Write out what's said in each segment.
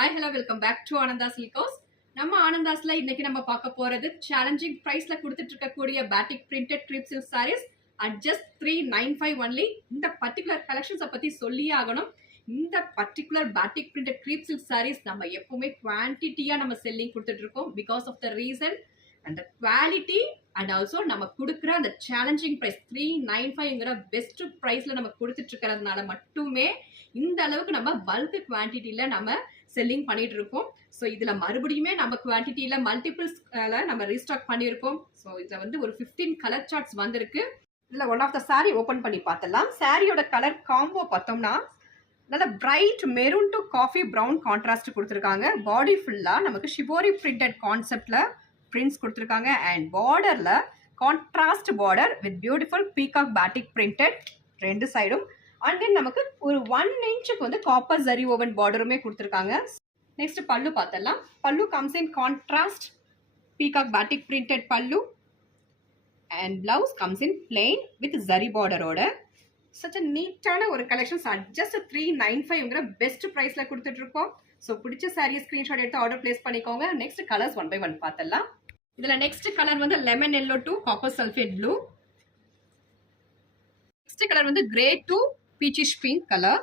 Hi, hello, welcome back to Ananda Silk House. நம்ம ஆனந்தாஸ்ல இன்னைக்கு நம்ம பார்க்க போறது சேலஞ்சிங் பிரைஸ்ல கொடுத்துட்டு இருக்கக்கூடிய batik printed crepe silk sarees at just 395 only. இந்த பர்టిక్యులர் கலெக்ஷன்ஸ் பத்தி சொல்லியே ஆகணும். இந்த particular batik printed crepe silk sarees நம்ம எப்பவுமே குவாண்டிட்டியா நம்ம செல்லிங் கொடுத்துட்டு இருக்கோம் because of the reason and the quality and also நம்ம கொடுக்குற அந்த சேலஞ்சிங் பிரைஸ் 395ங்கற பெஸ்ட் பிரைஸ்ல நம்ம கொடுத்துட்டு இருக்கறதுனால மட்டுமே இந்த அளவுக்கு நம்ம பல்க் குவாண்டிட்டில நம்ம செல்லிங் பண்ணிட்டு இருக்கோம். ஸோ இதுல மறுபடியுமே நம்ம குவான்டிட்டியில மல்டிபிள்ஸ்ல நம்ம ரீஸ்டாக் பண்ணியிருக்கோம். ஸோ இதுல வந்து ஒரு 15 கலர் சார்ட்ஸ் வந்திருக்கு. இதுல one of the sari open பண்ணி பார்த்தலாம். சாரியோட கலர் காம்போ பார்த்தோம்னா நல்ல bright maroon to coffee brown contrast கொடுத்துருக்காங்க. பாடி ஃபுல்லா நமக்கு ஷிபோரி பிரிண்டட் கான்செப்ட்ல பிரிண்ட்ஸ் கொடுத்துருக்காங்க அண்ட் பார்டர்ல contrast border with beautiful peacock batik printed ரெண்டு சைடும் அண்ட் தென் நமக்கு ஒரு 1 இன்ச்சுக்கு வந்து காப்பர் ஜரி ஓவன் பார்டருமே கொடுத்துருக்காங்க. நெக்ஸ்ட் பல்லு பார்த்தலாம். Pallu comes in contrast peacock batik printed pallu and blouse comes in plain with zari பார்டரோட சச் நீட்டான ஒரு கலெக்ஷன்ஸ் ஜஸ்ட் 395ங்கிற பெஸ்ட் ப்ரைஸ்ல கொடுத்துட்டு இருக்கோம். ஸோ பிடிச்ச சாரியை ஸ்கிரீன்ஷாட் எடுத்து ஆர்டர் பிளேஸ் பண்ணிக்கோங்க. நெக்ஸ்ட் கலர்ஸ் 1 by 1 பார்த்தலாம். இதுல நெக்ஸ்ட் கலர் வந்து lemon yellow to copper sulphate blue. Next colour வந்து grey to peachish pink colour.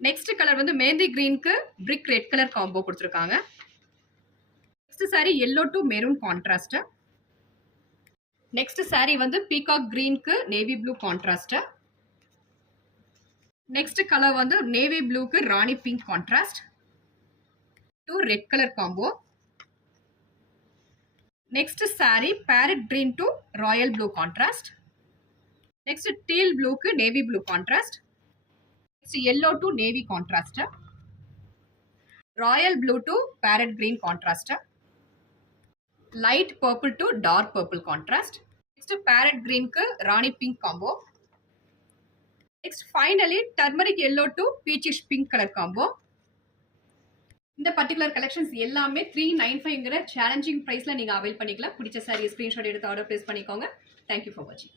Next colour வந்து மேந்தி கிரீனுக்கு பிரிக் ரெட் கலர் காம்போ கொடுத்துருக்காங்க. Next sari yellow to maroon contrast. Next sari வந்து peacock கிரீனுக்கு navy blue contrast. Next colour வந்து navy ப்ளூக்கு rani pink contrast to red colour combo. Next sari parrot green to royal blue contrast. Next teal ப்ளூக்கு navy blue contrast. Next yellow to navy contrast. Royal blue to parrot green contrast. Light purple to dark purple contrast. Next parrot கிரீனுக்கு rani pink combo. Next finally turmeric yellow to peachish pink colour combo. இந்த particular collections எல்லாமே 395ங்கிற challenging பிரைஸ்ல நீங்க avail பண்ணிக்கலாம். பிடிச்ச sorry screenshot எடுத்து order place பண்ணிக்கோங்க. Thank you for வாட்சிங்.